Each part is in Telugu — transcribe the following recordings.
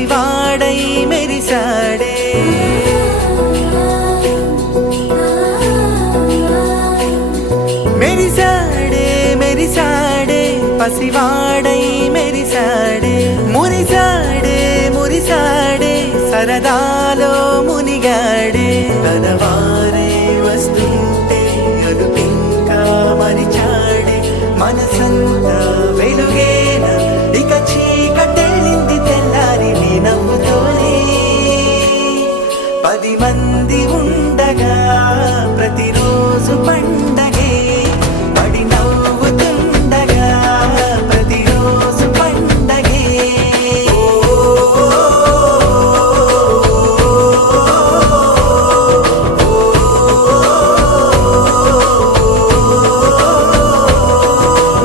పసివాడై మెరిసాడే. మెరిసాడే మెరిసాడే పసివాడై మెరిసాడే. మురిసాడే మురిసాడే సరదాలో మునిగాడే. తన వారే వస్తుంటే అదుపింకా మరిచాడే. మనసంతా వెలుగేన ఇక చీకటెళ్ళింది తెల్లారి నీ నవ్వుతోనే. 10 మంది ఉండగా ప్రతిరోజు పండగే. పడి నవ్వుతుండగా ప్రతిరోజు పండగే.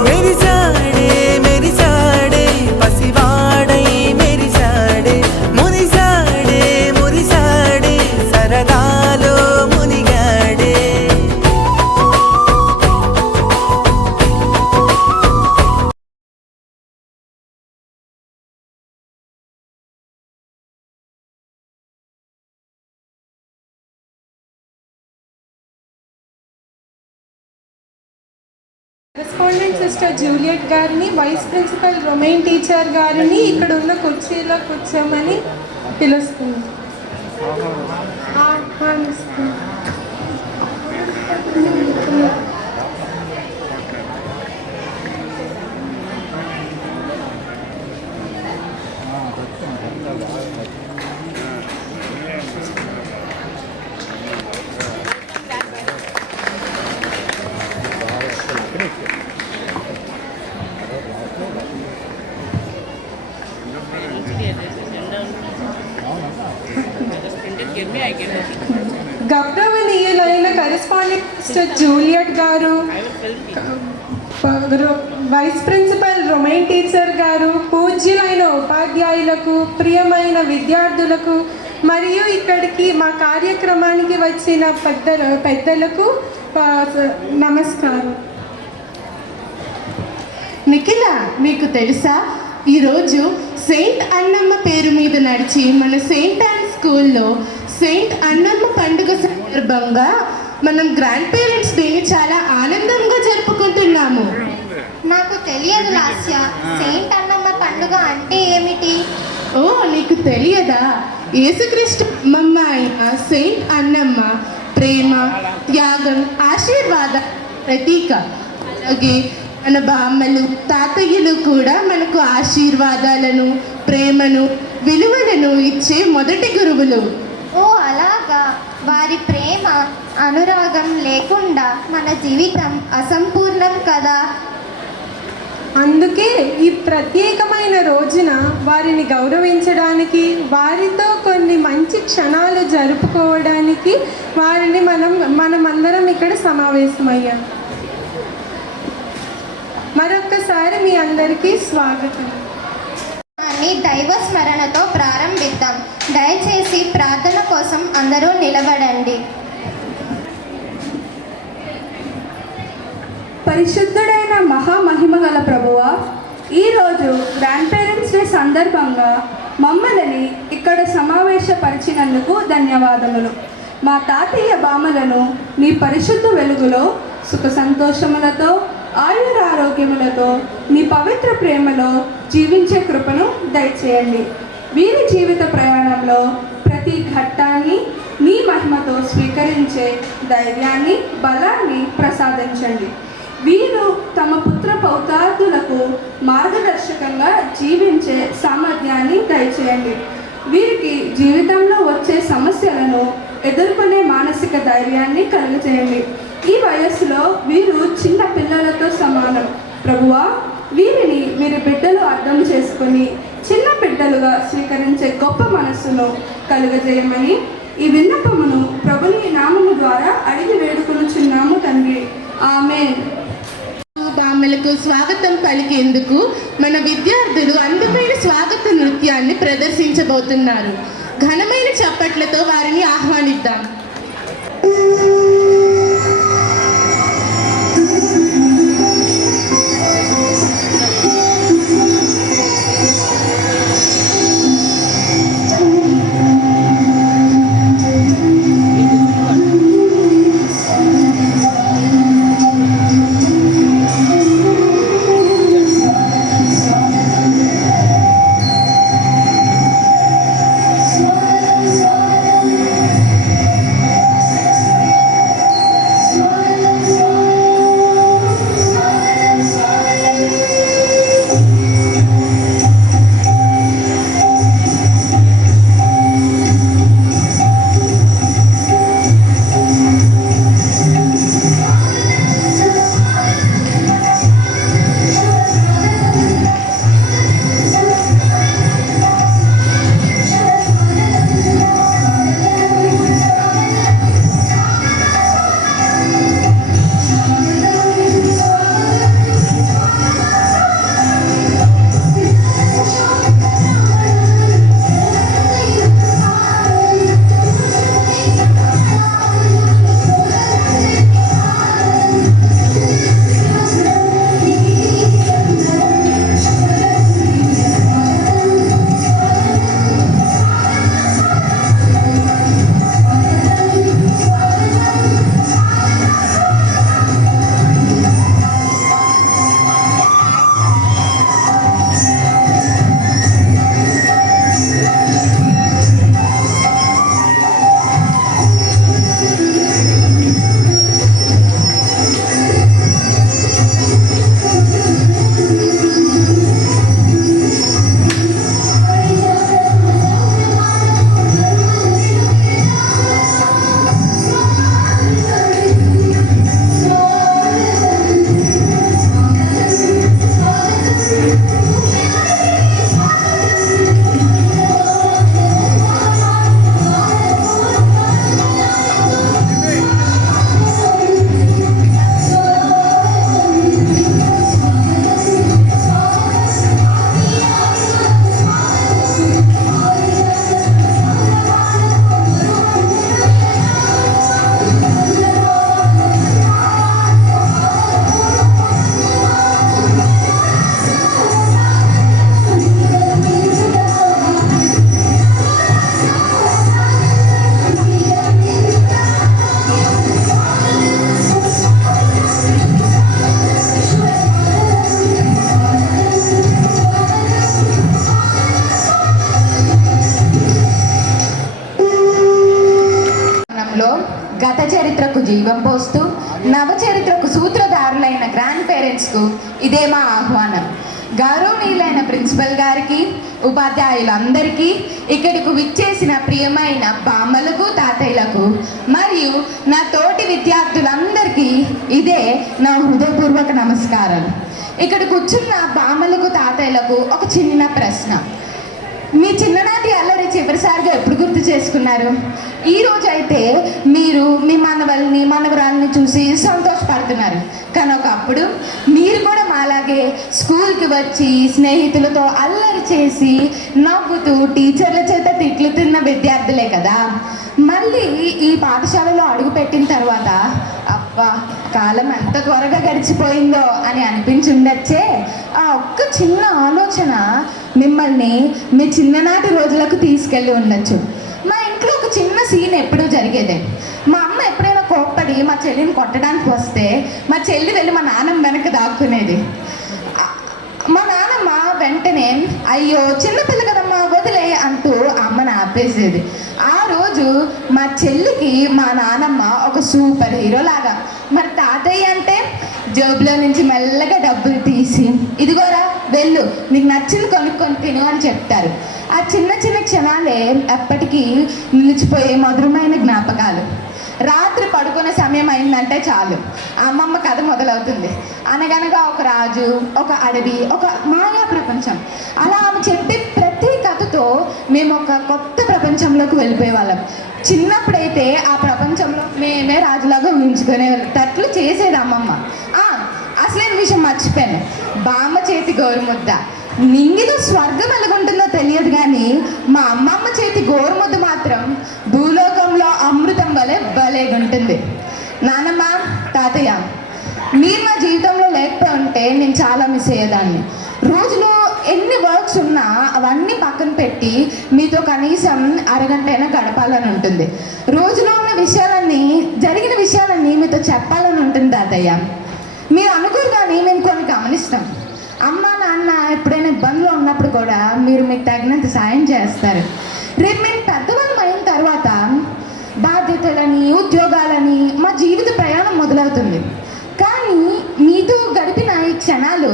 మెరిసాడే మెరిసాడే పసివాడై మెరిసాడే. మురిసాడే మురిసాడే సరదాలో మునిగాడే. కరెస్పాండెంట్ సిస్టర్ జూలియట్ గారిని, వైస్ ప్రిన్సిపల్ రొమైన్ టీచర్ గారిని ఇక్కడ ఉన్న కుర్చీలో కూర్చోమని పిలుస్తుంది. గౌరవనీయులైన కరెస్పాండెంట్ సిస్టర్ జూలియట్ గారు, వైస్ ప్రిన్సిపల్ రొమైన్ టీచర్ గారు, పూజ్యులైన ఉపాధ్యాయులకు, ప్రియమైన విద్యార్థులకు మరియు ఇక్కడికి మా కార్యక్రమానికి వచ్చిన పెద్దలకు నమస్కారం. నిఖిల, మీకు తెలుసా ఈరోజు సెయింట్ అన్నమ్మ పేరు మీద నడిచి మన సెయింట్ యాన్ స్కూల్లో సెయింట్ అన్నమ్మ పండుగ సందర్భంగా మనం గ్రాండ్ పేరెంట్స్ డేని చాలా ఆనందంగా జరుపుకుంటున్నాము. నాకు తెలియదు లాస్య, సెయింట్ అన్నమ్మ పండుగ అంటే ఏమిటి? ఓ, నీకు తెలియదా? యేసుక్రీస్తు అమ్మమ్మ అయిన సెయింట్ అన్నమ్మ ప్రేమ, త్యాగం, ఆశీర్వాద ప్రతీక. అలాగే మన బామ్మలు, తాతయ్యలు కూడా మనకు ఆశీర్వాదాలను, ప్రేమను, విలువలను ఇచ్చే మొదటి గురువులు. ఓ అలాగా. వారి ప్రేమ, అనురాగం లేకుండా మన జీవితం అసంపూర్ణం కదా. అందుకే ఈ ప్రత్యేకమైన రోజున వారిని గౌరవించడానికి, వారితో కొన్ని మంచి క్షణాలు జరుపుకోవడానికి వారిని మనమందరం ఇక్కడ సమావేశమయ్యాం. మరొక్కసారి మీ అందరికీ స్వాగతం. దైవ స్మరణతో ప్రారంభిద్దాం. దయచేసి ప్రార్థన కోసం అందరూ నిలబడండి. పరిశుద్ధుడైన మహామహిమగల ప్రభువా, ఈరోజు గ్రాండ్ పేరెంట్స్ డే సందర్భంగా మమ్మల్ని ఇక్కడ సమావేశపరిచినందుకు ధన్యవాదములు. మా తాతయ్య బామలను నీ పరిశుద్ధ వెలుగులో సుఖ సంతోషములతో, ఆయురారోగ్యములతో, నీ పవిత్ర ప్రేమలో జీవించే కృపను దయచేయండి. వీరి జీవిత ప్రయాణంలో ప్రతి ఘట్టాన్ని నీ మహిమతో స్వీకరించే ధైర్యాన్ని, బలాన్ని ప్రసాదించండి. వీరు తమ పుత్ర పౌత్రాదులకు మార్గదర్శకంగా జీవించే సామర్థ్యాన్ని దయచేయండి. వీరికి జీవితంలో వచ్చే సమస్యలను ఎదుర్కొనే మానసిక ధైర్యాన్ని కలుగజేయండి. ఈ వయస్సులో వీరు చిన్న పిల్లలతో సమానం. ప్రభువా, వీరిని వీరి బిడ్డలు అర్థం చేసుకొని చిన్న బిడ్డలుగా స్వీకరించే గొప్ప మనస్సును కలుగజేయమని ఈ విన్నపమును ప్రభుని నామము ద్వారా అడిగి వేడుకొనుచున్నాము తండ్రి. ఆమేన్. బామ్మలకు స్వాగతం పలికేందుకు మన విద్యార్థులు అందమైన స్వాగత నృత్యాన్ని ప్రదర్శించబోతున్నారు. ఘనమైన చప్పట్లతో వారిని ఆహ్వానిద్దాం. పేరెంట్స్కు ఇదే మా ఆహ్వానం. గౌరవనీయులైన ప్రిన్సిపల్ గారికి, ఉపాధ్యాయులందరికీ, ఇక్కడికి విచ్చేసిన ప్రియమైన బామ్మలకు, తాతయ్యలకు మరియు నా తోటి విద్యార్థులందరికీ ఇదే నా హృదయపూర్వక నమస్కారాలు. ఇక్కడ కూర్చున్న బామ్మలకు, తాతయ్యలకు ఒక చిన్న ప్రశ్న. మీ చిన్ననాటి అల్లరి చివరిసారిగా ఎప్పుడు గుర్తు చేసుకున్నారు? ఈరోజు అయితే మీరు మీ మనవల్ని, మనవరాల్ని చూసి సంతోషపడుతున్నారు. కానీ ఒకప్పుడు మీరు కూడా మాలాగే స్కూల్కి వచ్చి స్నేహితులతో అల్లరి చేసి నవ్వుతూ టీచర్ల చేత తిట్లు తిన్న విద్యార్థులే కదా. మళ్ళీ ఈ పాఠశాలలో అడుగుపెట్టిన తర్వాత అబ్బా కాలం ఎంత త్వరగా గడిచిపోయిందో అని అనిపించి ఉండొచ్చే. ఆ ఒక్క చిన్న ఆలోచన మిమ్మల్ని మీ చిన్ననాటి రోజులకు తీసుకెళ్ళి ఉండొచ్చు. మా ఇంట్లో ఒక చిన్న సీన్ ఎప్పుడూ జరిగేదే. మా అమ్మ ఎప్పుడైనా కోప్పడి మా చెల్లిని కొట్టడానికి వస్తే మా చెల్లి వెళ్ళి మా నాన్నమ్మ వెనక దాక్కునేది. మా నాన్నమ్మ వెంటనే అయ్యో చిన్నపిల్ల కదమ్మా వదిలే అంటూ అమ్మని ఆపేసేది. ఆ రోజు మా చెల్లికి మా నాన్నమ్మ ఒక సూపర్ హీరో లాగా. మరి తాతయ్య అంటే జేబులో నుంచి మెల్లగా డబ్బులు తీసి ఇదిగోరా వెళ్ళు, నీకు నచ్చింది కొనుక్కొని తిను అని చెప్తారు. ఆ చిన్న చిన్న క్షణాలే ఎప్పటికీ నిలిచిపోయే మధురమైన జ్ఞాపకాలు. రాత్రి పడుకునే సమయం అయిందంటే చాలు అమ్మమ్మ కథ మొదలవుతుంది. అనగనగా ఒక రాజు, ఒక అడవి, ఒక మాయా ప్రపంచం. అలా ఆమె చెప్పే ప్రతి కథతో మేము ఒక కొత్త ప్రపంచంలోకి వెళ్ళిపోయేవాళ్ళం. చిన్నప్పుడైతే ఆ ప్రపంచంలో మేమే రాజులాగా ఊహించుకునేటట్లు చేసేది అమ్మమ్మ. అసలైన విషయం మర్చిపోయాను, బామ్మ చేతి గోరుముద్ద. నింగిలో స్వర్గం ఎలాగుంటుందో తెలియదు కానీ మా అమ్మమ్మ చేతి గోరుముద్ద మాత్రం భూలోకంలో అమృతం వలె భలేగుంటుంది. నానమ్మ, తాతయ్య, మీరు మా జీవితంలో లేకపోయి ఉంటే నేను చాలా మిస్ అయ్యేదాన్ని. రోజులో ఎన్ని వర్క్స్ ఉన్నా అవన్నీ పక్కన పెట్టి మీతో కనీసం అరగంటైనా గడపాలని ఉంటుంది. రోజులో ఉన్న విషయాలన్నీ, జరిగిన విషయాలన్నీ మీతో చెప్పాలని ఉంటుంది తాతయ్య. మీరు అనుకోరు కానీ మేము కొన్ని గమనిస్తాం. అమ్మ, నాన్న ఎప్పుడైనా ఇబ్బందులు ఉన్నప్పుడు కూడా మీరు మీకు తగినంత సాయం చేస్తారు. రేపు మేము పెద్దవాళ్ళం అయిన తర్వాత బాధ్యతలని, ఉద్యోగాలని మా జీవిత ప్రయాణం మొదలవుతుంది. కానీ మీతో గడిపిన ఈ క్షణాలు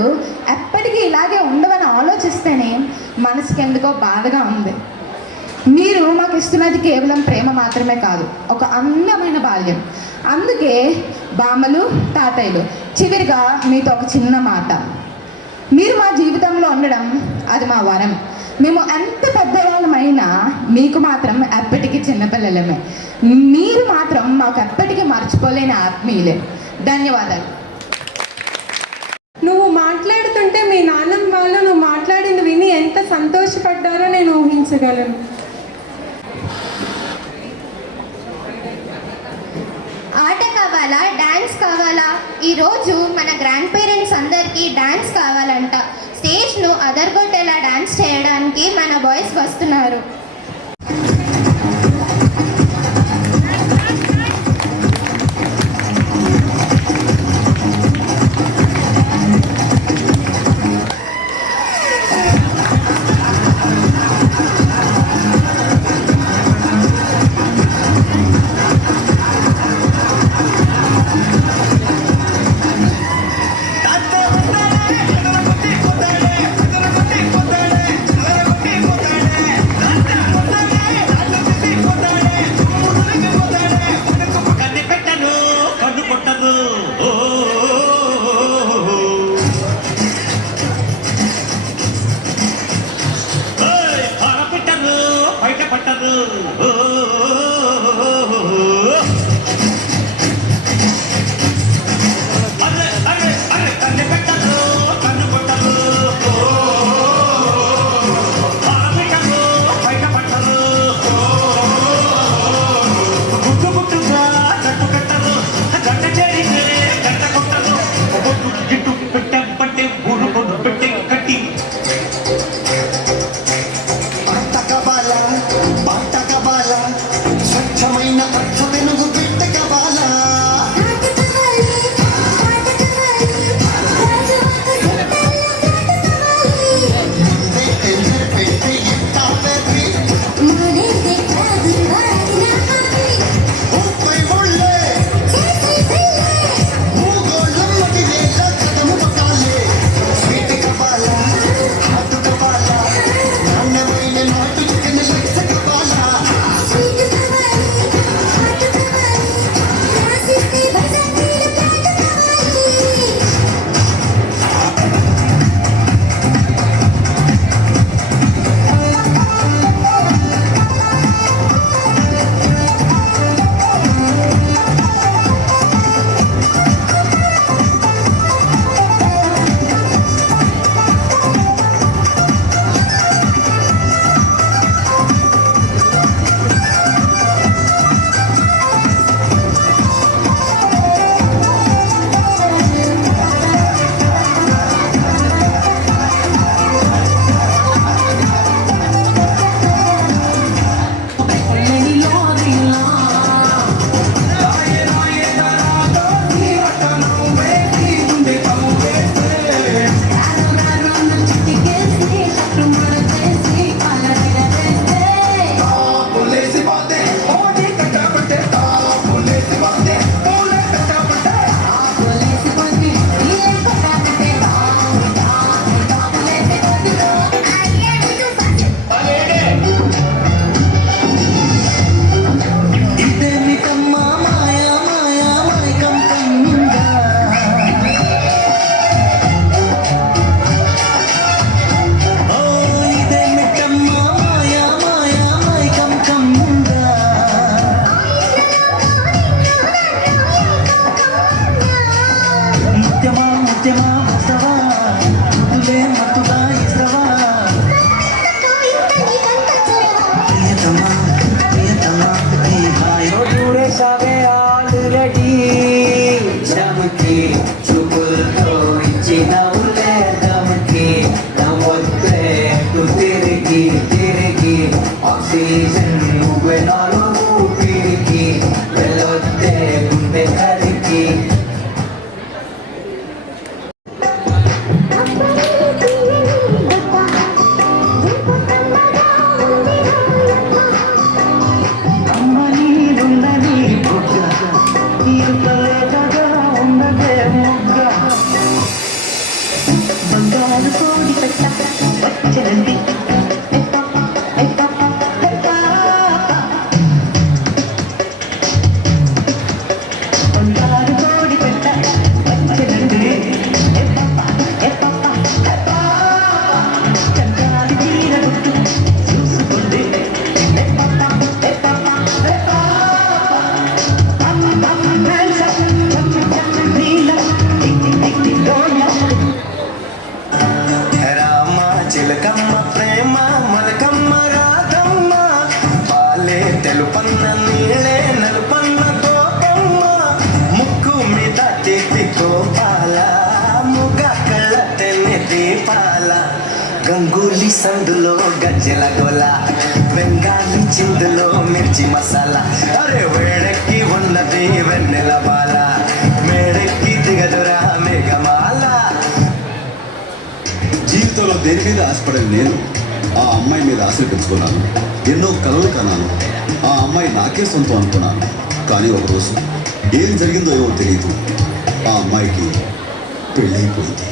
ఎప్పటికీ ఇలాగే ఉండవని ఆలోచిస్తేనే మనసుకి ఎందుకో బాధగా ఉంది. మీరు మాకు ఇస్తున్నది కేవలం ప్రేమ మాత్రమే కాదు, ఒక అందమైన బాల్యం. అందుకే బామ్మలు, తాతయ్యలు, చివరిగా మీతో ఒక చిన్న మాట. మీరు మా జీవితంలో ఉండడం అది మా వరం. మేము ఎంత పెద్దవాళ్ళమైనా మీకు మాత్రం ఎప్పటికీ చిన్నపిల్లలమే. మీరు మాత్రం మాకు ఎప్పటికీ మర్చిపోలేని ఆత్మీయులే. ధన్యవాదాలు. నువ్వు మాట్లాడుతుంటే మీ నాన్నమ్మ వాళ్ళు నువ్వు మాట్లాడింది విని ఎంత సంతోషపడ్డారో నేను ఊహించగలను. ఆట కావాలా, డాన్స్ కావాలా? ఈరోజు మన గ్రాండ్ పేరెంట్స్ అందరికీ డాన్స్ కావాలంట. స్టేజ్ను అదరగొట్టేలా డాన్స్ చేయడానికి మన బాయ్స్ వస్తున్నారు. Dante, బంగారు కోడి పెట్ట వచ్చనండి బంగారు కోడి పెట్ట వచ్చనండి చంద్రాది చీర గుట్టు చూసుకోండి రామ చిలకమ్మ ప్రేమ మలకమ్మ రాధమ్మ పాలే తెలుపన్న నీళ్ళే నలుపన్న గోపమ్మ ముక్కు మీద చేతి గోపాల ముగ కళ్ళ తెన్ని దీపాల గంగూలీ సందులో గజ్జెల గోల బెంగాలీ చిందులో మిర్చి మసాలా అరే వేడెక్కి ఉన్నది వెన్నెల బాల మేడెక్కి దిగదురా మేఘమాల జీవితంలో దేని మీద ఆశపడని నేను ఆ అమ్మాయి మీద ఆశలు పెంచుకున్నాను. ఎన్నో కలలు కన్నాను. ఆ అమ్మాయి నాకే సొంతం అనుకున్నాను. కానీ ఒకరోజు ఏం జరిగిందో ఏమో తెలియదు. ఆ అమ్మాయికి పెళ్ళైపోయింది.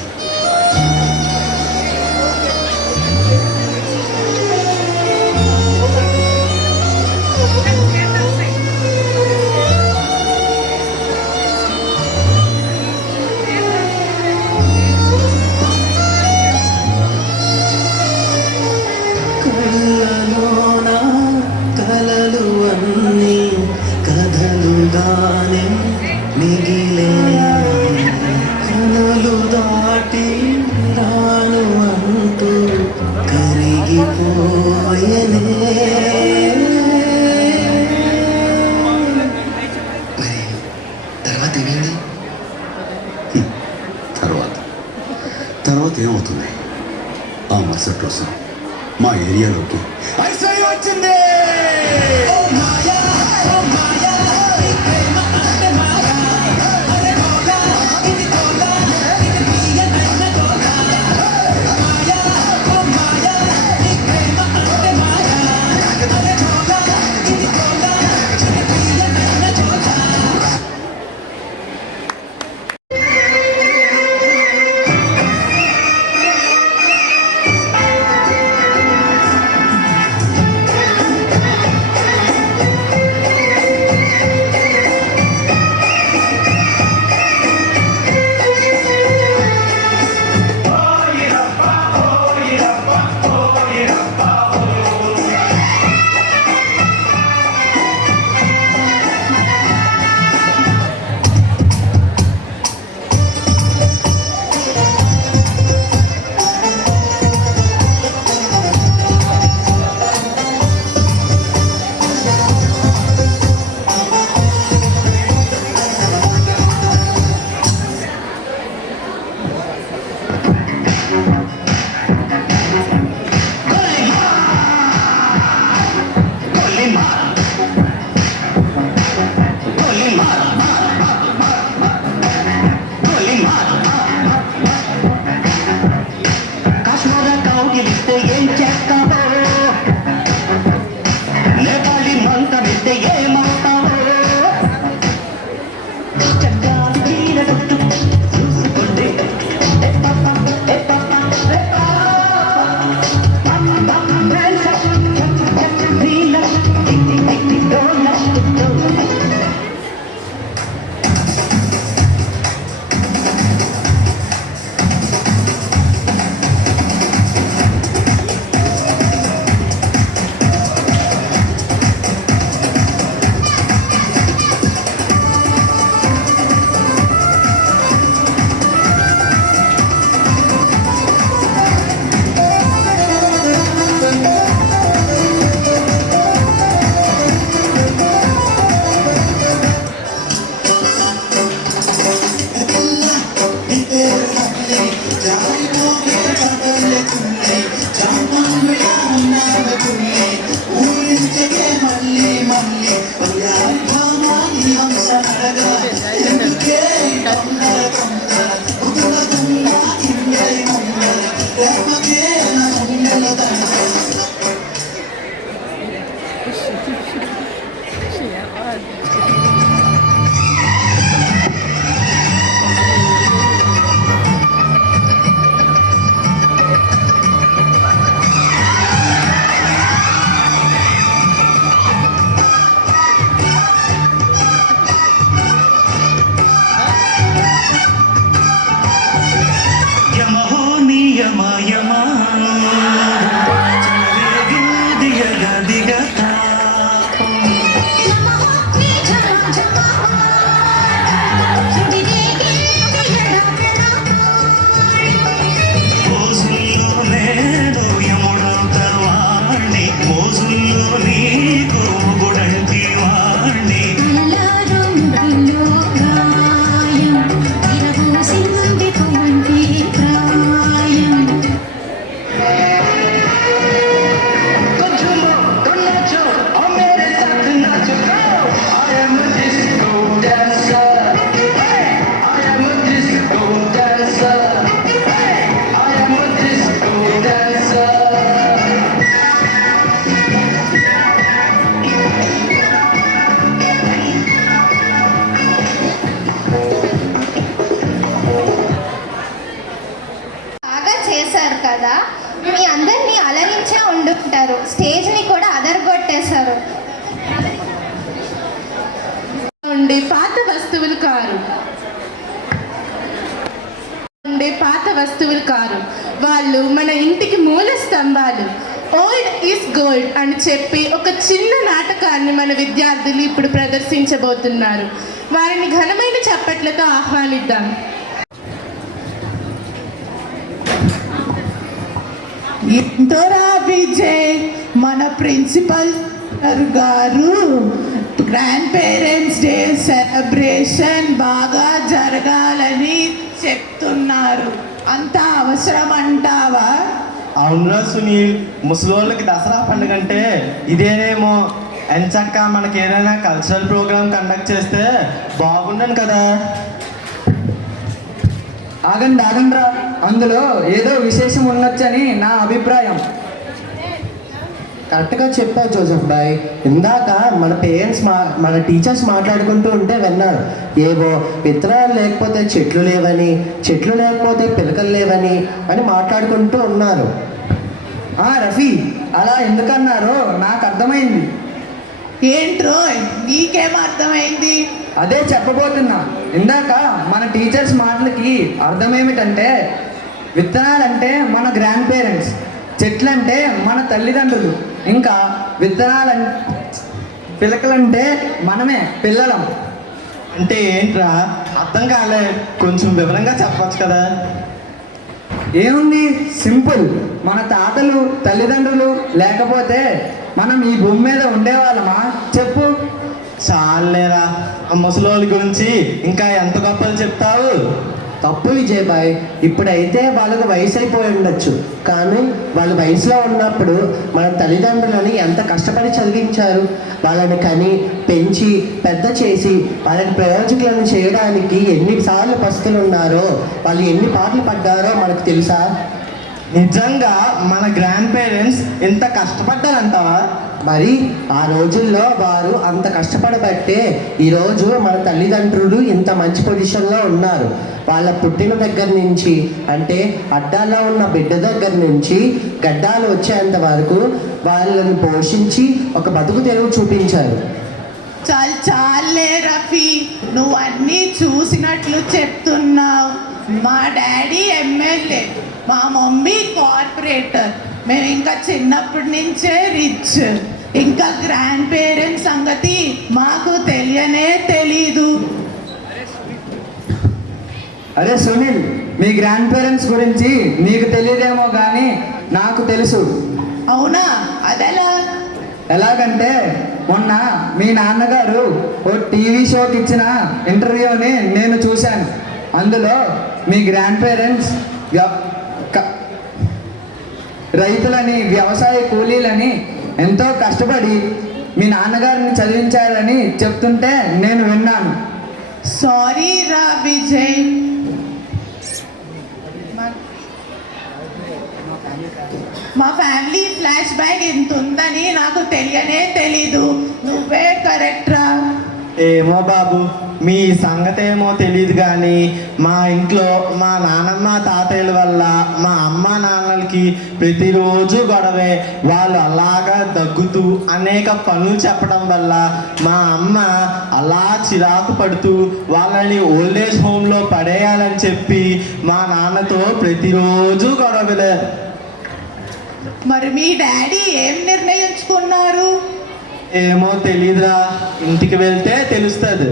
కళ్ళలోన కలలు అన్నీ కథలుగానే మిగిలే కలలు దాటి రాను అంటూ కరిగిపోయనే మరి తర్వాత ఏమైంది? తర్వాత ఏమవుతుంది? ఆ మరుసటి రోజు మా ఏరియాలోకి ఐశ్వర్య వచ్చింది. కూడా మీ అందరినీ అలరించే ఉండుంటారు. స్టేజ్ని కూడా అదరగొట్టేశారు. ఉండే పాత వస్తువులు కారు వాళ్ళు మన ఇంటికి మూల స్తంభాలు. ఓల్డ్ ఈజ్ గోల్డ్ అని చెప్పి ఒక చిన్న నాటకాన్ని మన విద్యార్థులు ఇప్పుడు ప్రదర్శించబోతున్నారు. వారిని ఘనమైన చప్పట్లతో ఆహ్వానిద్దాం. ఇంతోరా విజయ్, మన ప్రిన్సిపల్ గారు గ్రాండ్ పేరెంట్స్ డే సెలబ్రేషన్ బాగా జరగాలని చెప్తున్నారు. అంత అవసరం అంటావా? అవునురా సునీల్, ముసలోళ్ళకి దసరా పండుగ అంటే ఇదేనేమో. ఎంచక్క మనకి ఏదైనా కల్చరల్ ప్రోగ్రామ్ కండక్ట్ చేస్తే బాగుండను కదా. ఆగండ్రా, అందులో ఏదో విశేషం ఉండొచ్చని నా అభిప్రాయం. కరెక్ట్గా చెప్పావు జోసెఫ్ బాయ్. ఇందాక మన పేరెంట్స్ మన టీచర్స్ మాట్లాడుకుంటూ ఉంటే విన్నాను. ఏవో విత్తనాలు లేకపోతే చెట్లు లేవని, చెట్లు లేకపోతే పిలకలు లేవని అని మాట్లాడుకుంటూ ఉన్నారు. రఫీ, అలా ఎందుకన్నారో నాకు అర్థమైంది. ఏంట్రో నీకేం అర్థమైంది? అదే చెప్పబోతున్నా. ఇందాక మన టీచర్స్ మాటలకి అర్థమేమిటంటే, విత్తనాలంటే మన గ్రాండ్ పేరెంట్స్, చెట్లంటే మన తల్లిదండ్రులు, ఇంకా పిలకలంటే మనమే పిల్లలం. అంటే ఏంట్రా అర్థం కాలే, కొంచెం వివరంగా చెప్పవచ్చు కదా. ఏముంది, సింపుల్. మన తాతలు తల్లిదండ్రులు లేకపోతే మనం ఈ భూమి మీద ఉండేవాళ్ళమా చెప్పు? చాలేరా, ఆ ముసలోళ్ళ గురించి ఇంకా ఎంత గొప్పలు చెప్తావు. తప్పు విజయ్ బాయ్. ఇప్పుడైతే వాళ్ళకు వయసు అయిపోయి ఉండొచ్చు, కానీ వాళ్ళ వయసులో ఉన్నప్పుడు మన తల్లిదండ్రులని ఎంత కష్టపడి చదివించారు. వాళ్ళని కని పెంచి పెద్ద చేసి వాళ్ళని ప్రయోజకులను చేయడానికి ఎన్నిసార్లు పస్తులు ఉన్నారో, వాళ్ళు ఎన్ని పాటలు పడ్డారో మనకు తెలుసా? నిజంగా మన గ్రాండ్ పేరెంట్స్ ఎంత కష్టపడ్డారంటావా? మరి ఆ రోజుల్లో వారు అంత కష్టపడబట్టే ఈరోజు మన తల్లిదండ్రులు ఇంత మంచి పొజిషన్లో ఉన్నారు. వాళ్ళ పుట్టిన దగ్గర నుంచి, అంటే అడ్డాల్లో ఉన్న బిడ్డ దగ్గర నుంచి గడ్డాలు వచ్చేంత వరకు వాళ్ళని పోషించి ఒక బతుకు తెరువు చూపించారు. చాలే రఫీ, నువ్వు అన్నీ చూసినట్లు చెప్తున్నావు. మా డాడీ ఎమ్మెల్యే, మా మమ్మీ కార్పొరేటర్, మేము ఇంకా చిన్నప్పటి నుంచే రిచ్. ఇంకా గ్రాండ్ పేరెంట్స్ సంగతి మాకు తెలియనే తెలీదు. అరే సునీల్, మీ గ్రాండ్ పేరెంట్స్ గురించి నీకు తెలియదేమో కానీ నాకు తెలుసు. అవునా? అదెలా? ఎలాగంటే మొన్న మీ నాన్నగారు ఓ టీవీ షోకి ఇచ్చిన ఇంటర్వ్యూని నేను చూశాను. అందులో మీ గ్రాండ్ పేరెంట్స్ రైతులని, వ్యవసాయ కూలీలని ఎంతో కష్టపడి మీ నాన్నగారిని చదివించారని చెప్తుంటే నేను విన్నాను. సారీ రా విజయ్. మా ఫ్యామిలీ ఫ్లాష్ బ్యాక్ ఎంత ఉందని నాకు తెలియనే తెలీదు. నువ్వే కరెక్ట్ రా. ఏమో బాబు, మీ సంగతి ఏమో తెలియదు కానీ మా ఇంట్లో మా నానమ్మ తాతయ్యల వల్ల మా అమ్మ నాన్నలకి ప్రతిరోజు గొడవే. వాళ్ళు అలాగా దగ్గుతూ అనేక పనులు చెప్పడం వల్ల మా అమ్మ అలా చిరాకు పడుతూ వాళ్ళని ఓల్డేజ్ హోమ్లో పడేయాలని చెప్పి మా నాన్నతో ప్రతిరోజు గొడవలే. మరి మీ డాడీ ఏం నిర్ణయించుకున్నారు? ఏమో తెలీదురా, ఇంటికి వెళ్తే తెలుస్తుంది.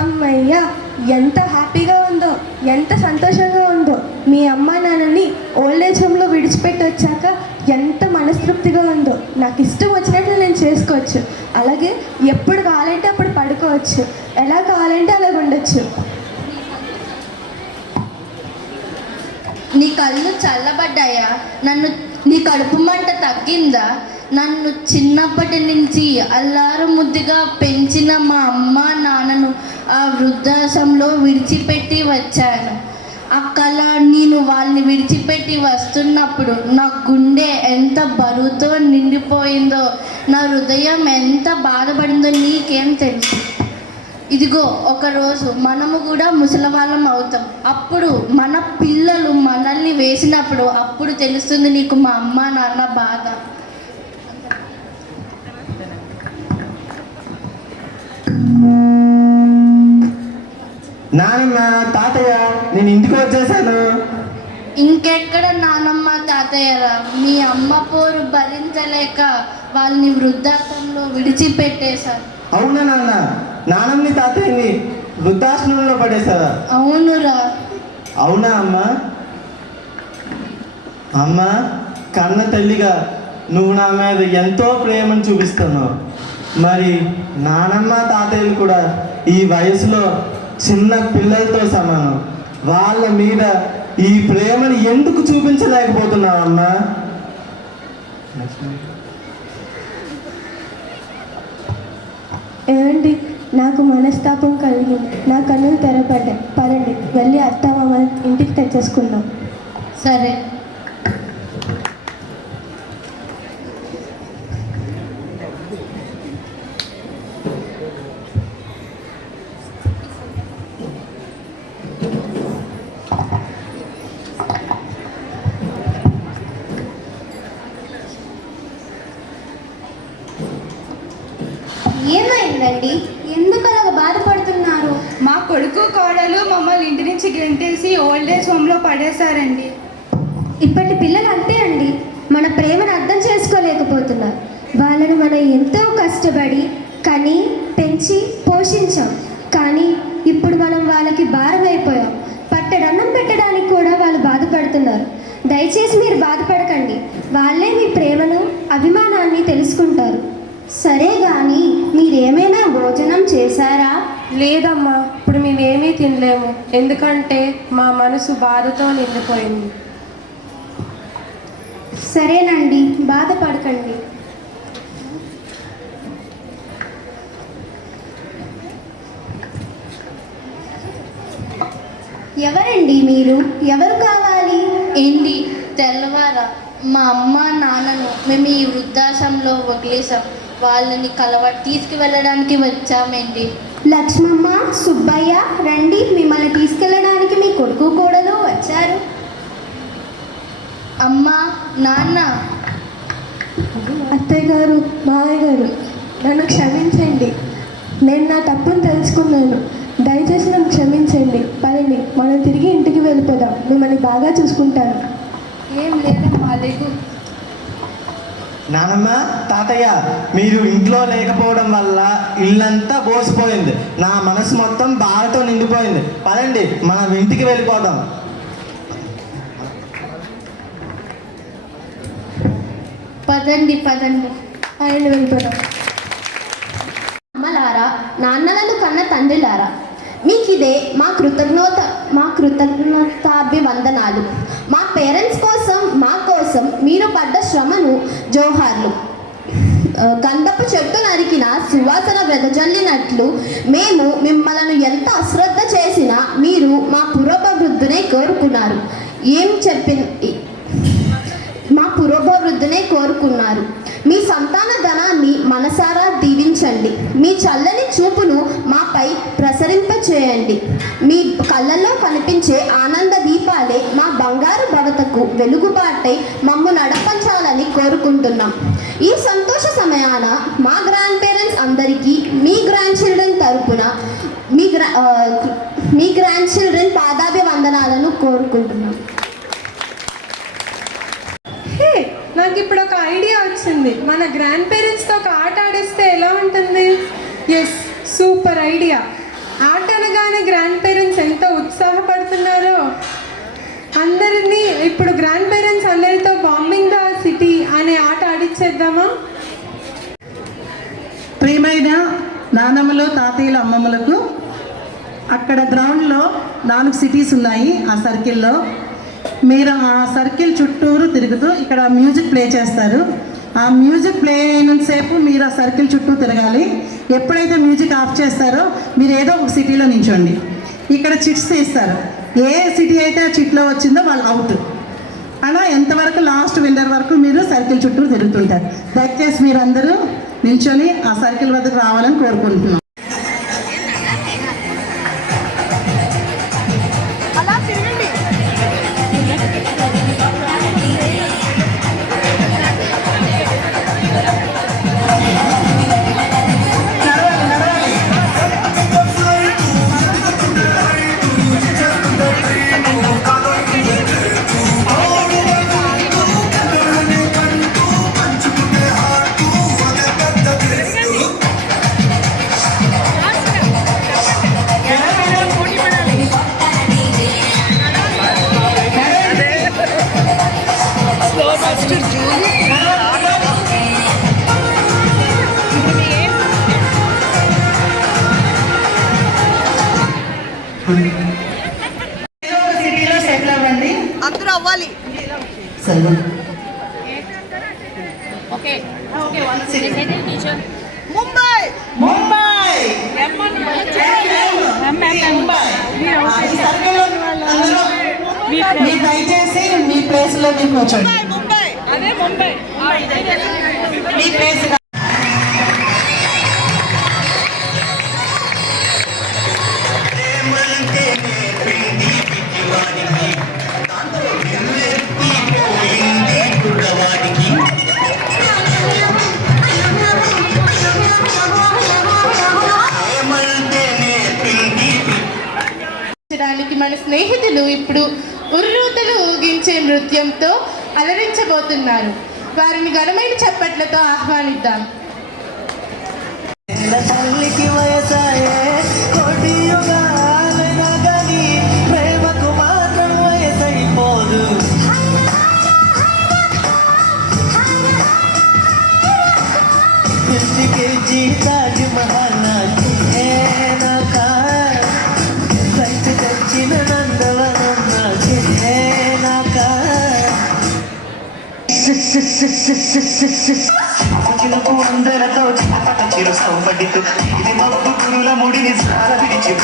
అమ్మయ్య, ఎంత హ్యాపీగా ఉందో, ఎంత సంతోషంగా ఉందో. మీ అమ్మ నాన్నని ఓల్డేజ్ హోమ్లో విడిచిపెట్టి వచ్చాక ఎంత మనస్తృప్తిగా ఉందో. నాకు ఇష్టం వచ్చినట్లు నేను చేసుకోవచ్చు, అలాగే ఎప్పుడు కావాలంటే అప్పుడు పడుకోవచ్చు, ఎలా కావాలంటే అలాగ ఉండొచ్చు. నీ కళ్ళు చల్లబడ్డాయా? నీ కడుపు మంట తగ్గిందా? నన్ను చిన్నప్పటి నుంచి అల్లారు ముద్దుగా పెంచిన మా అమ్మ నాన్నను, ఆ వృద్ధాశ్రమంలో విడిచిపెట్టి వచ్చాను. అక్కడ నేను వాళ్ళని విడిచిపెట్టి వస్తున్నప్పుడు నా గుండె ఎంత బరువుతో నిండిపోయిందో, నా హృదయం ఎంత బాధపడిందో నీకేం తెలుసు. ఇదిగో ఒకరోజు మనము కూడా ముసలివాళ్ళం అవుతాం. అప్పుడు మన పిల్లలు మనల్ని వేసినప్పుడు అప్పుడు తెలుస్తుంది నీకు మా అమ్మ నాన్న బాధ. నానమ్మ, తాతయ్య, నేను ఇంటికి వచ్చేసాను. ఇంకెక్కడ నానమ్మ తాతయ్యరా, మీ అమ్మ పోరు భరించలేక వాళ్ళని వృద్ధాశ్రమంలో విడిచిపెట్టేశారు. అవునా నాన్న? నానమ్మని తాతయ్యని వృద్ధాశ్రమంలో పడేశారా? అవునురా. అవునా అమ్మ? అమ్మ, కన్న తల్లిగా నువ్వు నా మీద ఎంతో ప్రేమను చూపిస్తున్నావు. మరి నానమ్మ తాతయ్యలు కూడా ఈ వయసులో చిన్న పిల్లలతో సమానం. వాళ్ళ మీద ఈ ప్రేమను ఎందుకు చూపించలేకపోతున్నావమ్మా? ఏమండి, నాకు మనస్తాపం కలిగింది. నా కన్నులు తెరపడ్డాయి. పదండి వెళ్ళి అత్తమామ ఇంటికి తెచ్చేసుకుందాం. సరే. ఏమైందండి? ఎందుకు అలా బాధపడుతున్నారు? మా కొడుకు కోడలు మమ్మల్ని ఇంటి నుంచి గెంటేసి ఓల్డ్ ఏజ్ హోమ్లో పడేశారండి. ఇప్పటి పిల్లలు అంతే అండి, మన ప్రేమను అర్థం చేసుకోలేకపోతున్నారు. వాళ్ళను మనం ఎంతో కష్టపడి కని పెంచి పోషించాం. కానీ ఇప్పుడు మనం వాళ్ళకి భారం అయిపోయాం. పట్టడన్నం పెట్టడానికి కూడా వాళ్ళు బాధపడుతున్నారు. దయచేసి మీరు బాధపడకండి. వాళ్ళే మీ ప్రేమను అభిమానాన్ని తెలుసుకుంటారు. సరే కానీ మీరేమైనా భోజనం చేశారా? లేదమ్మా, ఇప్పుడు మేమేమీ తినలేము. ఎందుకంటే మా మనసు బాధతో నిండిపోయింది. సరేనండి, బాధపడకండి. ఎవరండి మీరు? ఎవరు కావాలి? ఏంటి తెల్లవారా? మా అమ్మ నాన్నను మేము ఈ వృద్ధాశ్రమంలో వదిలేసాం. వాళ్ళని తీసుకువెళ్ళడానికి వచ్చామేంటి. లక్ష్మమ్మ, సుబ్బయ్య రండి, మిమ్మల్ని తీసుకెళ్ళడానికి మీ కొడుకు కోడలు వచ్చారు. అమ్మా, నాన్న. అత్తయ్య గారు, మావయ్య గారు, నన్ను క్షమించండి. నేను నా తప్పును తెలుసుకున్నాను. దయచేసి నన్ను క్షమించండి. పదండి, మనం తిరిగి ఇంటికి వెళ్ళిపోదాం. మిమ్మల్ని బాగా చూసుకుంటాను. ఏం లేదమ్మా, లేకు. నానమ్మ, తాతయ్య, మీరు ఇంట్లో లేకపోవడం వల్ల ఇల్లంతా బోసిపోయింది. నా మనసు మొత్తం బాధతో నిండిపోయింది. పదండి, మనం ఇంటికి వెళ్ళిపోదాం. పదండి పదండి. పదండి, వెళ్ళిపోదాం. అమ్మలారా, నాన్నలను కన్న తండ్రిలారా, మీకిదే మా కృతజ్ఞతాభివందనాలు. మా పేరెంట్స్ కోసం, మా కోసం మీరు పడ్డ శ్రమను జోహార్లు. గంధపు చెట్టు నరికిన సువాసన వెదజల్లినట్లు మేము మిమ్మల్ని ఎంత అశ్రద్ధ చేసినా మీరు మా పురోభవృద్ధినే కోరుకున్నారు. మా పురోభవృద్ధినే కోరుకున్నారు. మీ సంతాన ధనాన్ని మనసారా దీవించండి. మీ చల్లని చూపును మాపై ప్రసరింపచేయండి. మీ కళ్ళల్లో కనిపించే ఆనంద దీపాలే మా బంగారు భవతకు వెలుగుబాటై మమ్ము నడపంచాలని కోరుకుంటున్నాం. ఈ సంతోష సమయాన మా గ్రాండ్ పేరెంట్స్ అందరికీ మీ గ్రాండ్ చిల్డ్రన్ తరపున మీ గ్రాండ్ చిల్డ్రన్ పాదాభివందనాలను కోరుకుంటున్నాం. నాకు ఇప్పుడు ఒక ఐడియా వచ్చింది. మన గ్రాండ్ పేరెంట్స్తో ఒక ఆట ఆడిస్తే ఎలా ఉంటుంది? Yes, super idea. ఆట అనగానే గ్రాండ్ పేరెంట్స్ ఎంతో ఉత్సాహపడుతున్నారో. అందరినీ ఇప్పుడు గ్రాండ్ పేరెంట్స్ అందరితో బాంబింగ్ ద సిటీ అనే ఆట ఆడిచ్చేద్దామా? ప్రియమైన నానమ్మలు, తాతయ్యలు, అమ్మమ్మలకు అక్కడ గ్రౌండ్లో 4 సిటీస్ ఉన్నాయి. ఆ సర్కిల్లో మీరు ఆ సర్కిల్ చుట్టూరు తిరుగుతూ ఇక్కడ మ్యూజిక్ ప్లే చేస్తారు. ఆ మ్యూజిక్ ప్లే అయినంతసేపు మీరు ఆ సర్కిల్ చుట్టూ తిరగాలి. ఎప్పుడైతే మ్యూజిక్ ఆఫ్ చేస్తారో మీరు ఏదో ఒక సిటీలో నించోండి. ఇక్కడ చిట్స్ తీస్తారు. ఏ సిటీ అయితే ఆ చిట్లో వచ్చిందో వాళ్ళు అవుట్. అలా ఎంతవరకు లాస్ట్ విన్నర్ వరకు మీరు సర్కిల్ చుట్టూ తిరుగుతుంటారు. దయచేసి మీరందరూ నిల్చొని ఆ సర్కిల్ వద్దకు రావాలని కోరుకుంటున్నాం. సిటీలో సెటిల్ అవ్వండి. అందరూ అవ్వాలి. సరే ముంబై ముంబై మీరు దయచేసి మీ ప్లేస్ లో మీరు కూర్చోండి. ముంబై అదే ముంబై మీ ప్లేస్ మన స్నేహితులు ఇప్పుడు ఉర్రూతలు ఊగించే నృత్యంతో అలరించబోతున్నారు. వారిని ఘనమైన చప్పట్లతో ఆహ్వానిద్దాం. అందరతో చిరు సంపడితు ఇది మబ్బు గురుల ముడిని సార విడిచి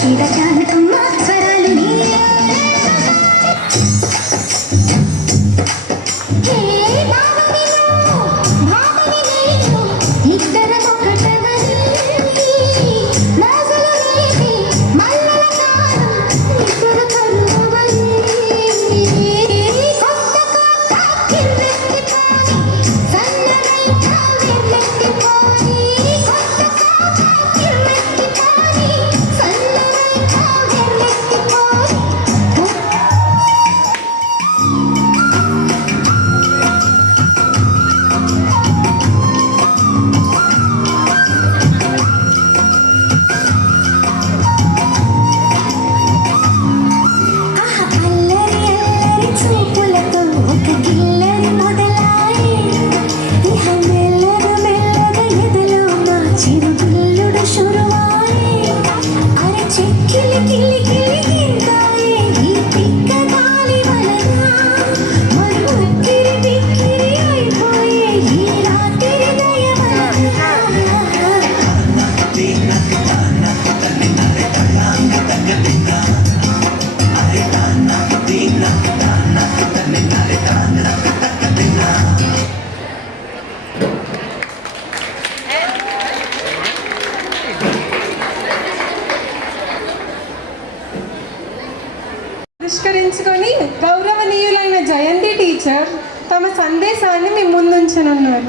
చిరకాల అమ్మ స్వరాలు నీయే పురస్కరించుకొని గౌరవనీయులైన జయంతి టీచర్ తమ సందేశాన్ని మీ ముందుంచనున్నారు.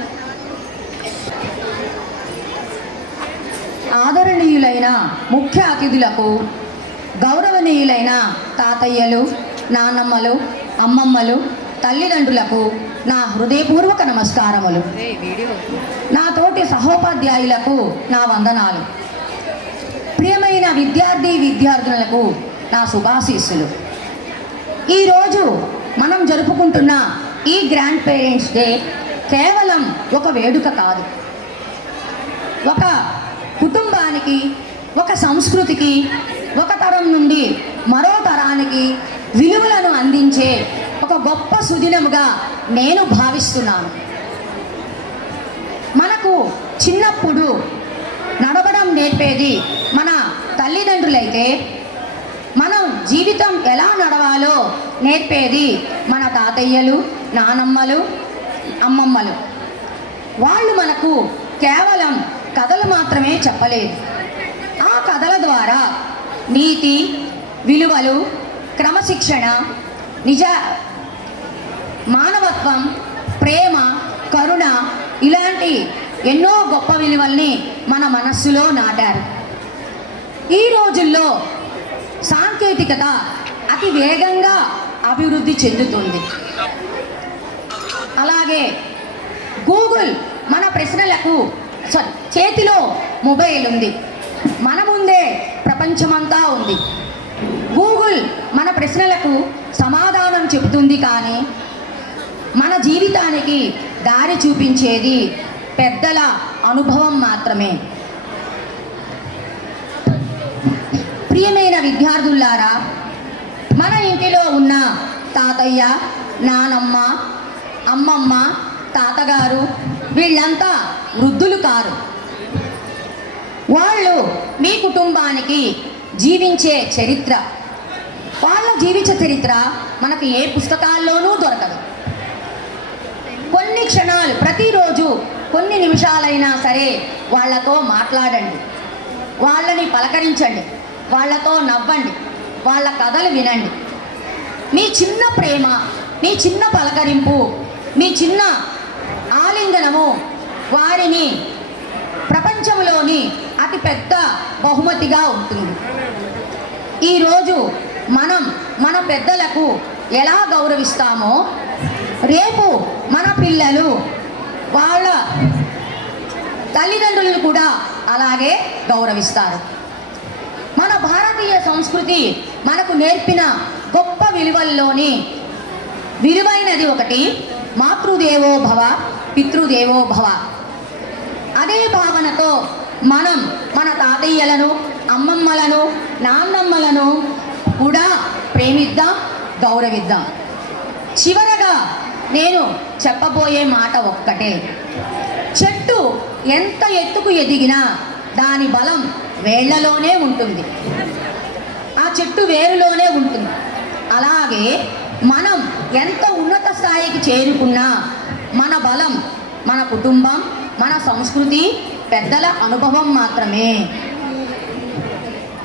ఆదరణీయులైన ముఖ్య అతిథులకు, గౌరవనీయులైన తాతయ్యలు, నాన్నమ్మలు, అమ్మమ్మలు, తల్లిదండ్రులకు నా హృదయపూర్వక నమస్కారములు. నా తోటి సహోపాధ్యాయులకు నా వందనాలు. ప్రియమైన విద్యార్థులకు నా శుభాశీస్సులు. ఈరోజు మనం జరుపుకుంటున్న ఈ గ్రాండ్ పేరెంట్స్ డే కేవలం ఒక వేడుక కాదు, ఒక కుటుంబానికి, ఒక సంస్కృతికి, ఒక తరం నుండి మరో తరానికి విలువలను అందించే ఒక గొప్ప సుదినముగా నేను భావిస్తున్నాను. మనకు చిన్నప్పుడు నడవడం నేర్పేది మన తల్లిదండ్రులైతే, మనం జీవితం ఎలా నడవాలో నేర్పేది మన తాతయ్యలు, నానమ్మలు, అమ్మమ్మలు. వాళ్ళు మనకు కేవలం కథలు మాత్రమే చెప్పలేదు. ఆ కథల ద్వారా నీతి, విలువలు, క్రమశిక్షణ, నిజ మానవత్వం, ప్రేమ, కరుణ ఇలాంటి ఎన్నో గొప్ప విలువల్ని మన మనస్సులో నాటారు. ఈ రోజుల్లో సాంకేతికత అతి వేగంగా అభివృద్ధి చెందుతుంది. అలాగే గూగుల్ మన ప్రశ్నలకు చేతిలో మొబైల్ ఉంది, మన ముందే ప్రపంచమంతా ఉంది. గూగుల్ మన ప్రశ్నలకు సమాధానం చెబుతుంది, కానీ మన జీవితానికి దారి చూపించేది పెద్దల అనుభవం మాత్రమే. ప్రియమైన విద్యార్థులారా, మన ఇంటిలో ఉన్న తాతయ్య, నానమ్మ, అమ్మమ్మ, తాతగారు వీళ్ళంతా వృద్ధులు కారు. వాళ్ళు మీ కుటుంబానికి జీవించే చరిత్ర. వాళ్ళ జీవించే చరిత్ర మనకు ఏ పుస్తకాల్లోనూ దొరకదు. కొన్ని క్షణాలు, ప్రతిరోజు కొన్ని నిమిషాలైనా సరే వాళ్ళతో మాట్లాడండి, వాళ్ళని పలకరించండి, వాళ్ళతో నవ్వండి, వాళ్ళ కథలు వినండి. మీ చిన్న ప్రేమ, మీ చిన్న పలకరింపు, మీ చిన్న ఆలింగనము వారిని ప్రపంచంలోని అతిపెద్ద బహుమతిగా ఉంటుంది. ఈరోజు మనం మన పెద్దలకు ఎలా గౌరవిస్తామో, రేపు మన పిల్లలు వాళ్ళ తల్లిదండ్రులను కూడా అలాగే గౌరవిస్తారు. మన భారతీయ సంస్కృతి మనకు నేర్పిన గొప్ప విలువల్లోని విలువైనది ఒకటి మాతృదేవో భవ, పితృదేవో భవ. అదే భావనతో మనం మన తాతయ్యలను, అమ్మమ్మలను, నాన్నమ్మలను కూడా ప్రేమిద్దాం, గౌరవిద్దాం. చివరగా నేను చెప్పబోయే మాట ఒక్కటే: చెట్టు ఎంత ఎత్తుకు ఎదిగినా దాని బలం వేళ్లలోనే ఉంటుంది. ఆ చెట్టు వేరులోనే ఉంటుంది. అలాగే మనం ఎంత ఉన్నత స్థాయికి చేరుకున్నా మన బలం మన కుటుంబం, మన సంస్కృతి, పెద్దల అనుభవం మాత్రమే.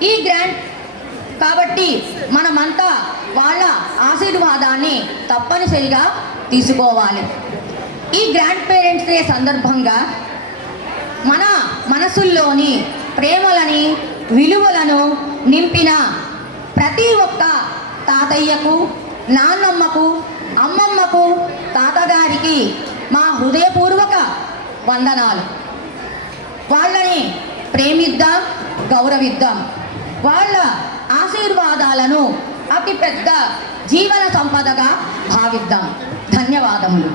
ఈ గ్రాండ్ కాబట్టి మనమంతా వాళ్ళ ఆశీర్వాదాన్ని తప్పనిసరిగా తీసుకోవాలి. ఈ గ్రాండ్ పేరెంట్స్ డే సందర్భంగా మన మనసుల్లోని ప్రేమలని, విలువలను నింపిన ప్రతి ఒక్క తాతయ్యకు, నాన్నమ్మకు, అమ్మమ్మకు, తాతగారికి మా హృదయపూర్వక వందనాలు. వాళ్ళని ప్రేమిద్దాం, గౌరవిద్దాం. వాళ్ళ ఆశీర్వాదాలను అతిపెద్ద జీవన సంపదగా భావిద్దాం. ధన్యవాదములు.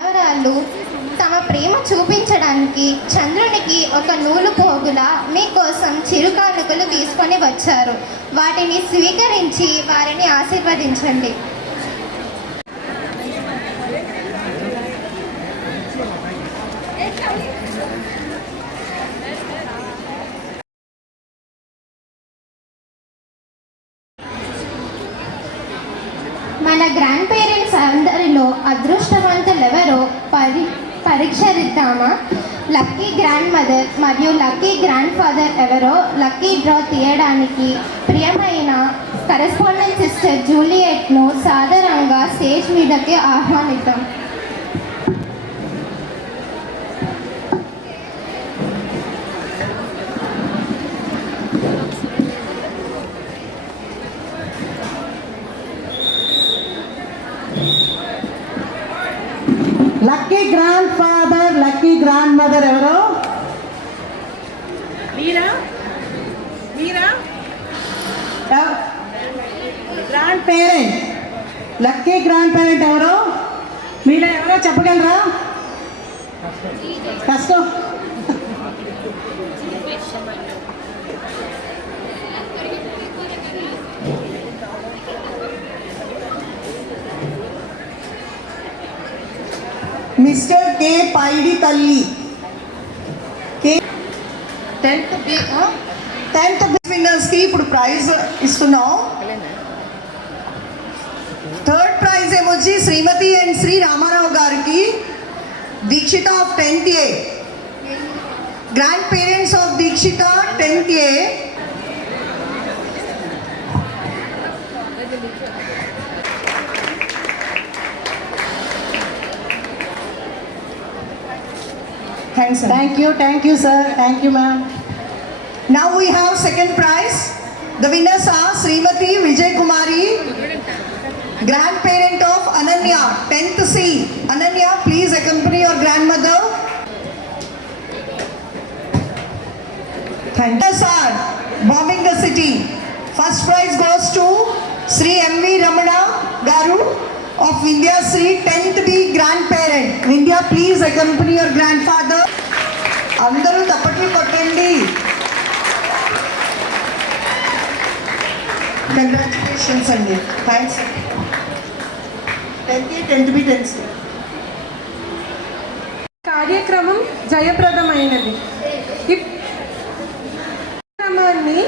మనవరాళ్ళు తమ ప్రేమ చూపించడానికి చంద్రునికి ఒక నూలు పోగులా మీకోసం చిరుకానుకలు తీసుకొని వచ్చారు. వాటిని స్వీకరించి వారిని ఆశీర్వదించండి. మన గ్రాండ్ పేరెంట్స్ అందరిలో అదృష్టవంతులెవరో పరీక్షిద్దామా? లక్కీ గ్రాండ్ మదర్ మరియు లక్కీ గ్రాండ్ ఫాదర్ ఎవరో లక్కీ డ్రా తీయడానికి ప్రియమైన కరెస్పాండెంట్ సిస్టర్ జూలియట్ను సాదరంగా స్టేజ్ మీదకి ఆహ్వానిద్దాం. Lucky grandfather, lucky grandmother ఎవరో? మీరా? Grandparent, lucky grandparent ఎవరో? మీలో ఎవరో చెప్పగలరా? కష్టం. మిస్టర్ కే పైడి తల్లి. టెన్త్ విన్నర్స్కి ఇప్పుడు ప్రైజ్ ఇస్తున్నాం. థర్డ్ ప్రైజ్ ఏమొచ్చి శ్రీమతి అండ్ శ్రీ రామారావు గారికి, Dikshita of 10th A, grandparents of Dikshita 10th A. Thanks, sir. Thank you, sir. Thank you, ma'am. Now we have second prize. The winners are Srimati Vijay Kumari, grandparent of Ananya, 10th C. Ananya, please accompany your grandmother. Thank you, sir. Bombing the city. First prize goes to Sri M.V. Ramana Garu of Vindhya Sri, 10th B grandparent. Vindhya, please accompany your grandfather. అందరూ తప్పట్లు కొట్టండి. కంగ్రాచులేషన్స్ అండి. Thanks. 10th B 10th C. కార్యక్రమం జయప్రదమైనది. ఈ కార్యక్రమాన్ని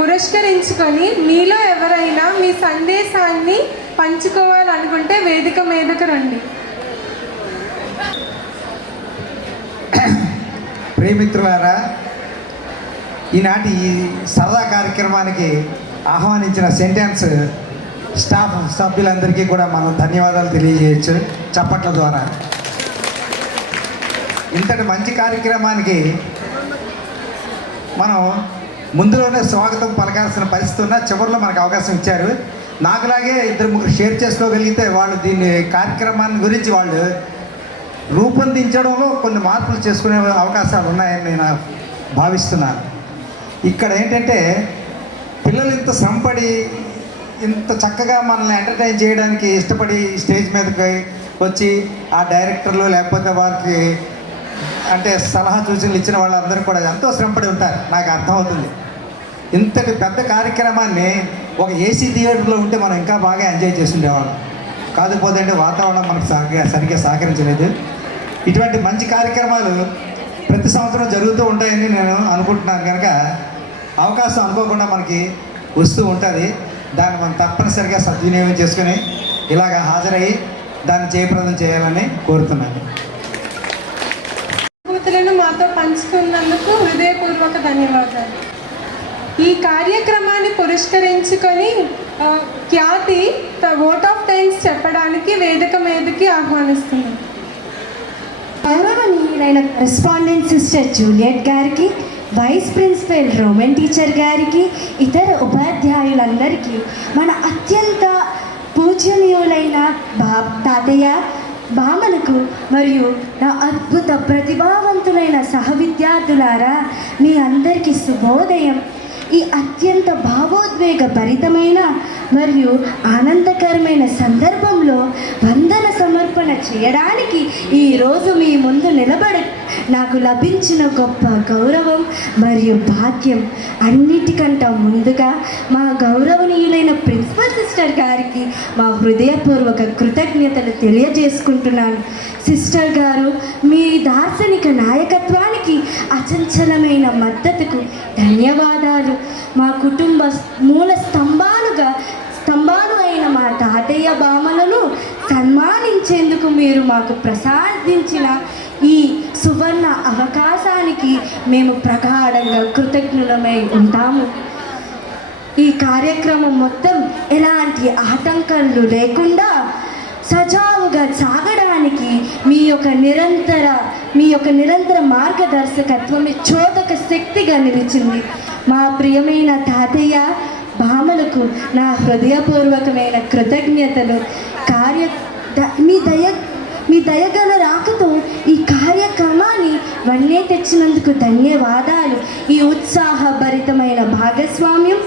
పురస్కరించుకొని మీలో ఎవరైనా మీ సందేశాన్ని పంచుకోవాలనుకుంటే వేదిక మీదకు రండి. ప్రియమిత్రులారా, ఈనాటి ఈ సరదా కార్యక్రమానికి ఆహ్వానించిన సెంటెన్స్ స్టాఫ్ సభ్యులందరికీ కూడా మనం ధన్యవాదాలు తెలియజేయచ్చు చప్పట్ల ద్వారా. ఇంతటి మంచి కార్యక్రమానికి మనం ముందులోనే స్వాగతం పలకాల్సిన పరిస్థితి ఉన్న చివరిలో మనకు అవకాశం ఇచ్చారు. నాకులాగే ఇద్దరు ముగ్గురు షేర్ చేసుకోగలిగితే వాళ్ళు దీన్ని కార్యక్రమాన్ని గురించి వాళ్ళు రూపొందించడంలో కొన్ని మార్పులు చేసుకునే అవకాశాలు ఉన్నాయని నేను భావిస్తున్నాను. ఇక్కడ ఏంటంటే పిల్లలు ఇంత శ్రమపడి ఇంత చక్కగా మనల్ని ఎంటర్టైన్ చేయడానికి ఇష్టపడి స్టేజ్ మీదకి వచ్చి ఆ డైరెక్టర్లు లేకపోతే వారికి అంటే సలహా సూచనలు ఇచ్చిన వాళ్ళందరూ కూడా ఎంతో శ్రమపడి ఉంటారు, నాకు అర్థమవుతుంది. ఇంతటి పెద్ద కార్యక్రమాన్ని ఒక ఏసీ థియేటర్లో ఉంటే మనం ఇంకా బాగా ఎంజాయ్ చేస్తుండేవాళ్ళం. కాకపోతే వాతావరణం మనకు సరిగ్గా సహకరించలేదు. ఇటువంటి మంచి కార్యక్రమాలు ప్రతి సంవత్సరం జరుగుతూ ఉంటాయని నేను అనుకుంటున్నాను కనుక అవకాశం అనుకోకుండా మనకి వస్తూ ఉంటుంది. దాన్ని మనం తప్పనిసరిగా సద్వినియోగం చేసుకుని ఇలాగ హాజరయ్యి దాన్ని జయప్రదం చేయాలని కోరుతున్నాను. అనుభూతులను మాతో పంచుకున్నందుకు హృదయపూర్వక ధన్యవాదాలు. ఈ కార్యక్రమాన్ని పురస్కరించుకొని ఖ్యాతి ఓట్ ఆఫ్ థ్యాంక్స్ చెప్పడానికి వేదిక మీదకి ఆహ్వానిస్తున్నాను. గౌరవనీయులైన కరెస్పాండెంట్ సిస్టర్ జూలియట్ గారికి, వైస్ ప్రిన్సిపల్ రోమన్ టీచర్ గారికి, ఇతర ఉపాధ్యాయులందరికీ, మన అత్యంత పూజనీయులైన తాతయ్య బామలకు మరియు నా అద్భుత ప్రతిభావంతులైన సహ విద్యార్థులారా, మీ అందరికీ శుభోదయం. ఈ అత్యంత భావోద్వేగ భరితమైన మరియు ఆనందకరమైన సందర్భంలో వందన సమర్పణ చేయడానికి ఈరోజు మీ ముందు నిలబడి నాకు లభించిన గొప్ప గౌరవం మరియు భాగ్యం. అన్నిటికంటే ముందుగా మా గౌరవనీయులైన ప్రిన్సిపల్ సిస్టర్ గారికి మా హృదయపూర్వక కృతజ్ఞతలు తెలియజేసుకుంటున్నాను. సిస్టర్ గారు, మీ దార్శనిక నాయకత్వానికి, అచంచలమైన మద్దతుకు ధన్యవాదాలు. మా కుటుంబ మూల స్తంభాలు అయిన మా తాతయ్య బామలను సన్మానించేందుకు మీరు మాకు ప్రసాదించిన ఈ సువర్ణ అవకాశానికి మేము ప్రగాఢంగా కృతజ్ఞులమై ఉంటాము. ఈ కార్యక్రమం మొత్తం ఎలాంటి ఆటంకాలు లేకుండా సజావుగా సాగడానికి మీ యొక్క నిరంతర మార్గదర్శకత్వమే చోదక శక్తిగా నిలిచింది. మా ప్రియమైన తాతయ్య భామలకు నా హృదయపూర్వకమైన కృతజ్ఞతలు. మీ దయగల రాకతో ఈ కార్యక్రమాన్ని వన్నే తెచ్చినందుకు ధన్యవాదాలు. ఈ ఉత్సాహభరితమైన భాగస్వామ్యం,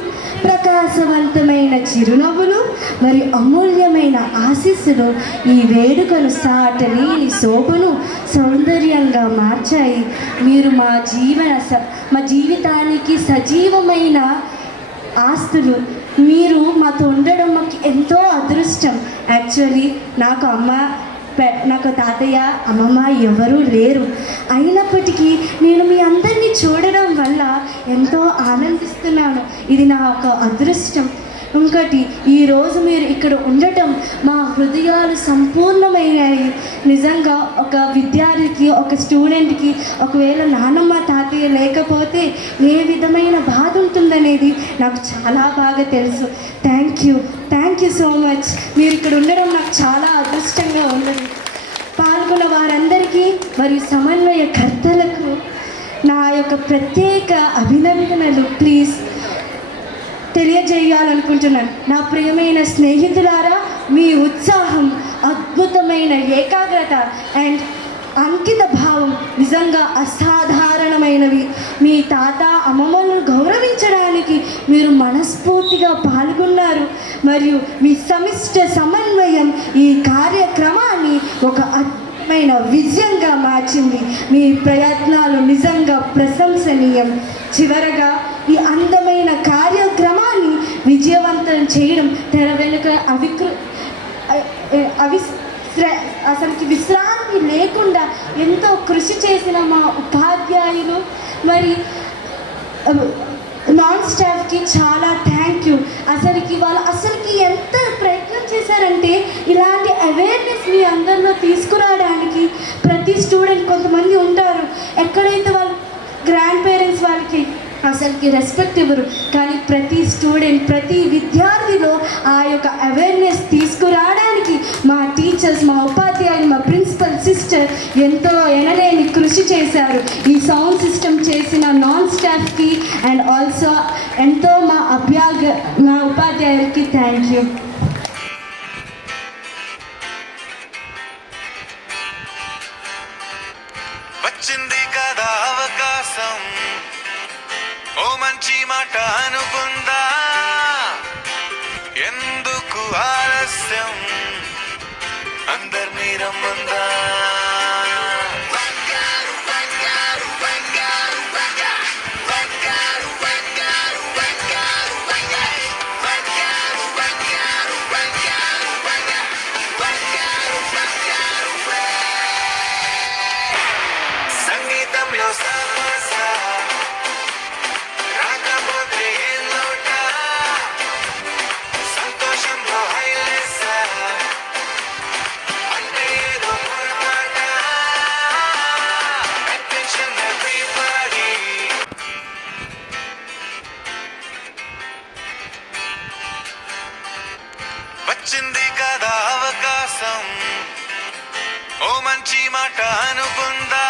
ప్రకాశవంతమైన చిరునవ్వులు మరియు అమూల్యమైన ఆశీస్సులు ఈ వేడుకను సాటలేని శోభను సౌందర్యంగా మార్చాయి. మీరు మా జీవితానికి సజీవమైన ఆస్తులు. మీరు మాతో ఉండడం మాకు ఎంతో అదృష్టం. యాక్చువల్లీ నాకు తాతయ్య, అమ్మమ్మ ఎవరూ లేరు. అయినప్పటికీ నేను మీ అందరినీ చూడడం వల్ల ఎంతో ఆనందిస్తున్నాను. ఇది నా ఒక అదృష్టం. ఇంకోటి, ఈరోజు మీరు ఇక్కడ ఉండటం మా హృదయాలు సంపూర్ణమైనాయి. నిజంగా ఒక విద్యార్థికి, ఒక స్టూడెంట్కి ఒకవేళ నాన్నమ్మ తాతయ్య లేకపోతే ఏ విధమైన బాధ ఉంటుందనేది నాకు చాలా బాగా తెలుసు. Thank you so much. మీరు ఇక్కడ ఉండడం నాకు చాలా అదృష్టంగా ఉన్నది. పాల్గొన్న వారందరికీ మరియు సమన్వయకర్తలకు నా యొక్క ప్రత్యేక అభినందనలు ప్లీజ్ తెలియజేయాలనుకుంటున్నాను. నా ప్రియమైన స్నేహితులారా, మీ ఉత్సాహం, అద్భుతమైన ఏకాగ్రత అండ్ అంకిత భావం నిజంగా అసాధారణమైనవి. మీ తాత అమ్మమ్మలను గౌరవించడానికి మీరు మనస్ఫూర్తిగా పాల్గొన్నారు మరియు మీ సమిష్ట సమన్వయం ఈ కార్యక్రమాన్ని ఒక అద్భుతమైన విజయంగా మార్చింది. మీ ప్రయత్నాలు నిజంగా ప్రశంసనీయం. చివరగా ఈ అందమైన కార్యక్రమాన్ని విజయవంతం చేయడం తెర వెనుక అసలుకి విశ్రాంతి లేకుండా ఎంతో కృషి చేసిన మా ఉపాధ్యాయులు మరి నాన్ స్టాఫ్కి చాలా థ్యాంక్ యూ. అసలుకి ఎంత ప్రయత్నం చేశారంటే ఇలాంటి అవేర్నెస్ మీ అందరిలో తీసుకురావడానికి. ప్రతి స్టూడెంట్, కొంతమంది ఉంటారు ఎక్కడైతే వాళ్ళ గ్రాండ్ పేరెంట్స్ వాళ్ళకి అసలుకి రెస్పెక్ట్ ఇవ్వరు, కానీ ప్రతి స్టూడెంట్, ప్రతి విద్యార్థిలో ఆ యొక్క అవేర్నెస్ తీసుకురావడానికి మా టీచర్స్, మా ఉపాధ్యాయులు, మా ప్రిన్సిపల్ సిస్టర్ ఎంతో ఎనలేని కృషి చేశారు. ఈ సౌండ్ సిస్టమ్ చేసిన నాన్ స్టాఫ్కి అండ్ ఆల్సో ఎంతో మా ఉపాధ్యాయులకి థ్యాంక్ యూ. వచ్చింది కదా అవకాశం, ఓ మంచి మాట అనుకుందా, ఎందుకు ఆలస్యం, అందరినీ రమ్మందా. సంగీతంలో వచ్చింది కదా అవకాశం ఓ మంచి మాట అనుకుందా